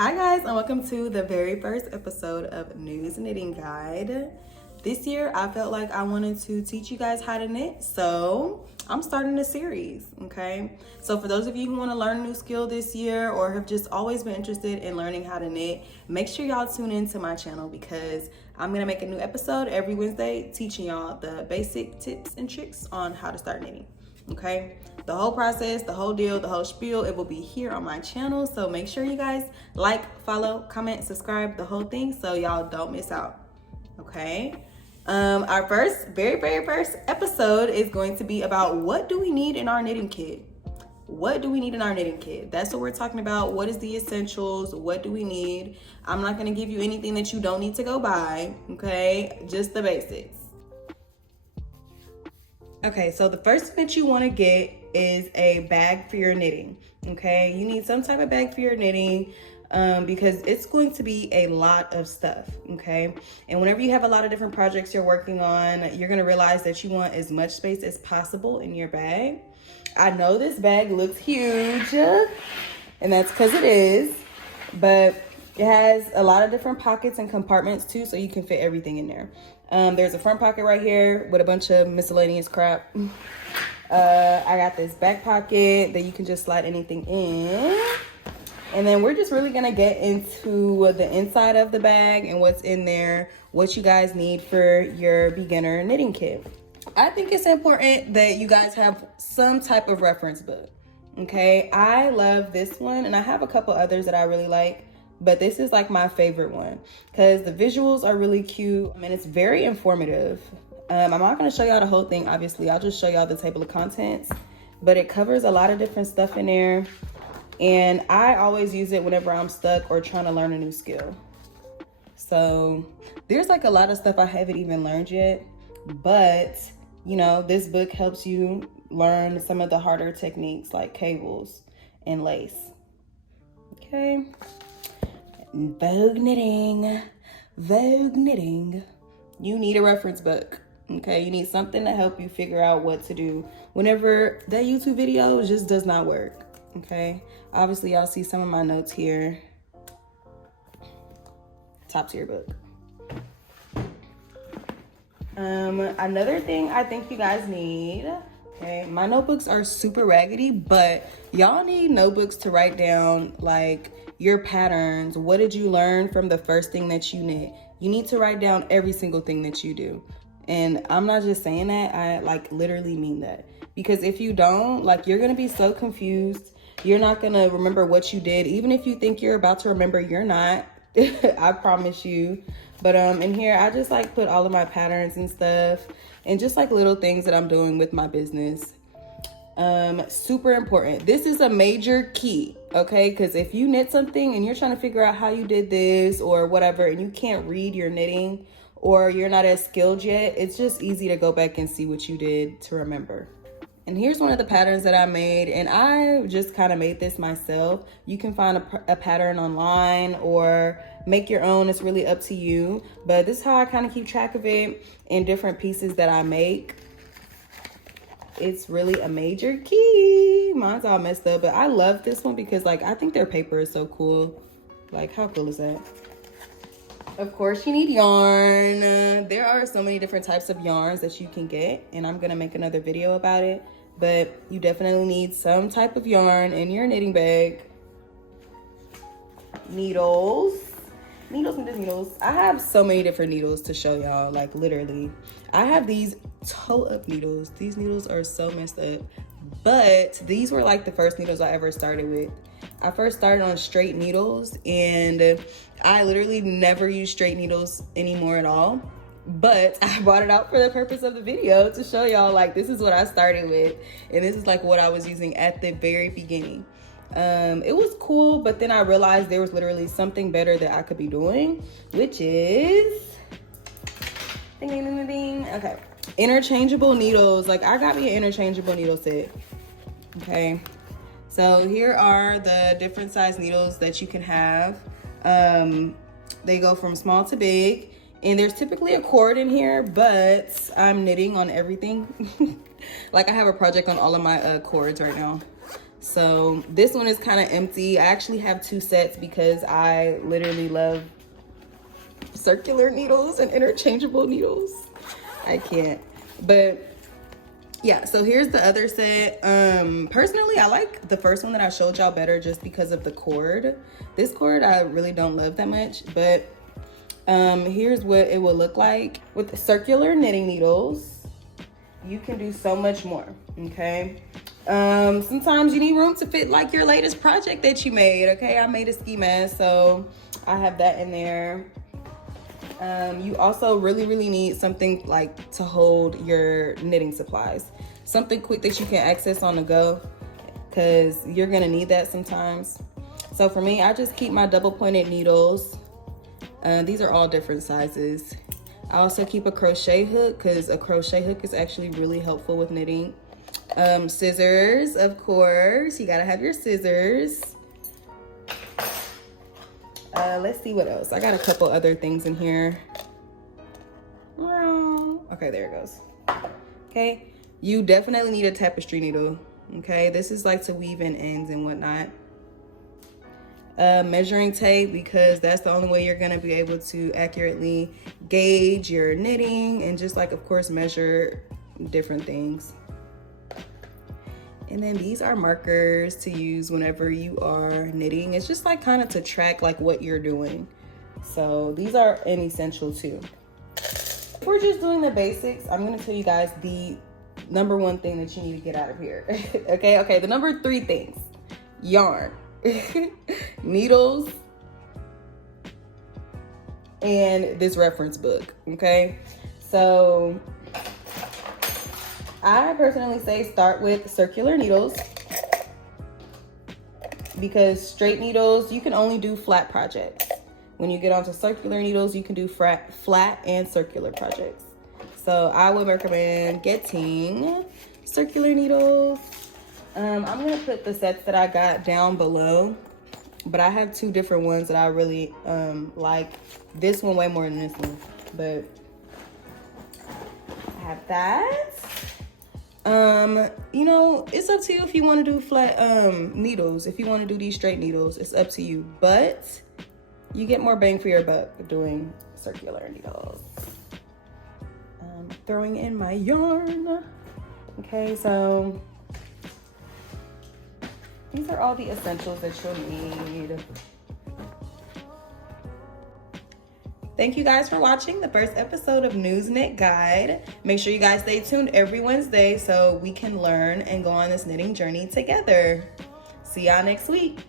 Hi guys, and welcome to the very first episode of News Knitting Guide. This year I felt like I wanted to teach you guys how to knit, so I'm starting a series, okay? So for those of you who want to learn a new skill this year or have just always been interested in learning how to knit, make sure y'all tune into my channel because I'm gonna make a new episode every Wednesday teaching y'all the basic tips and tricks on how to start knitting. Okay, the whole process, the whole deal, the whole spiel, it will be here on my channel. So make sure you guys like, follow, comment, subscribe, the whole thing so y'all don't miss out. Okay, our very first episode is going to be about what do we need in our knitting kit. What do we need in our knitting kit? That's what we're talking about. What is the essentials? What do we need? I'm not going to give you anything that you don't need to go buy. Okay, just the basics. Okay, so the first thing that you want to get is a bag for your knitting. Okay, you need some type of bag for your knitting because it's going to be a lot of stuff. Okay, and whenever you have a lot of different projects you're working on, you're going to realize that you want as much space as possible in your bag. I know this bag looks huge, and that's because it is, but it has a lot of different pockets and compartments too, so you can fit everything in there. There's a front pocket right here with a bunch of miscellaneous crap. I got this back pocket that you can just slide anything in. And then we're just really gonna get into the inside of the bag and what's in there, what you guys need for your beginner knitting kit. I think it's important that you guys have some type of reference book. Okay, I love this one and I have a couple others that I really like. But this is like my favorite one because the visuals are really cute and it's very informative. I'm not going to show y'all the whole thing, obviously. I'll just show y'all the table of contents. But it covers a lot of different stuff in there. And I always use it whenever I'm stuck or trying to learn a new skill. So there's like a lot of stuff I haven't even learned yet. But, you know, this book helps you learn some of the harder techniques like cables and lace. Okay. Vogue knitting. You need a reference book. Okay, you need something to help you figure out what to do whenever that YouTube video just does not work. Okay, obviously y'all see some of my notes here. Top tier book. Another thing I think you guys need. Okay, my notebooks are super raggedy, but y'all need notebooks to write down like your patterns. What did you learn from the first thing that you knit? You need to write down every single thing that you do. And I'm not just saying that, I like literally mean that. Because if you don't, like you're gonna be so confused. You're not gonna remember what you did. Even if you think you're about to remember, you're not. I promise you. But in here, I just like put all of my patterns and stuff and just like little things that I'm doing with my business. Super important. This is a major key, okay? Because if you knit something and you're trying to figure out how you did this or whatever, and you can't read your knitting or you're not as skilled yet, it's just easy to go back and see what you did to remember. And here's one of the patterns that I made, and I just kind of made this myself. You can find a pattern online or make your own. It's really up to you. But this is how I kind of keep track of it in different pieces that I make. It's really a major key. Mine's all messed up, but I love this one because like I think their paper is so cool. Like how cool is that? Of course you need yarn. There are so many different types of yarns that you can get, and I'm gonna make another video about it. But you definitely need some type of yarn in your knitting bag. Needles. Needles. I have so many different needles to show y'all, like literally. I have these toe-up needles. These needles are so messed up. But these were like the first needles I ever started with. I first started on straight needles and I literally never use straight needles anymore at all. But I brought it out for the purpose of the video to show y'all like this is what I started with. And this is like what I was using at the very beginning. It was cool, but then I realized there was literally something better that I could be doing, which is ding, ding, ding, ding. Okay, interchangeable needles. Like I got me an interchangeable needle set. Okay, so here are the different size needles that you can have. They go from small to big, and there's typically a cord in here, but I'm knitting on everything. Like I have a project on all of my cords right now. So this one is kind of empty. I actually have 2 sets because I literally love circular needles and interchangeable needles. I can't. But yeah, so here's the other set. Personally, I like the first one that I showed y'all better just because of the cord. This cord I really don't love that much, but here's what it will look like. With the circular knitting needles, you can do so much more, okay? Sometimes you need room to fit like your latest project that you made, okay? I made a ski mask, so I have that in there. You also really need something like to hold your knitting supplies. Something quick that you can access on the go, because you're gonna need that sometimes. So for me, I just keep my double pointed needles. These are all different sizes. I also keep a crochet hook because a crochet hook is actually really helpful with knitting. Scissors, of course. You gotta have your scissors. Let's see what else. I got a couple other things in here. Okay, there it goes. Okay, you definitely need a tapestry needle. Okay, this is like to weave in ends and whatnot. Measuring tape, because that's the only way you're gonna be able to accurately gauge your knitting and just like, of course, measure different things. And then these are markers to use whenever you are knitting. It's just like kind of to track like what you're doing. So these are an essential too. If we're just doing the basics, I'm gonna tell you guys the number 1 thing that you need to get out of here. Okay, the number 3 things: yarn, needles, and this reference book, okay? So I personally say start with circular needles, because straight needles, you can only do flat projects. When you get onto circular needles, you can do flat and circular projects. So I would recommend getting circular needles. I'm gonna put the sets that I got down below, but I have 2 different ones that I really like. This one way more than this one, but I have that. You know, it's up to you if you want to do flat needles. If you want to do these straight needles, it's up to you, but you get more bang for your buck doing circular needles. Throwing in my yarn. Okay, so these are all the essentials that you'll need. Thank you guys for watching the first episode of News Knit Guide. Make sure you guys stay tuned every Wednesday so we can learn and go on this knitting journey together. See y'all next week.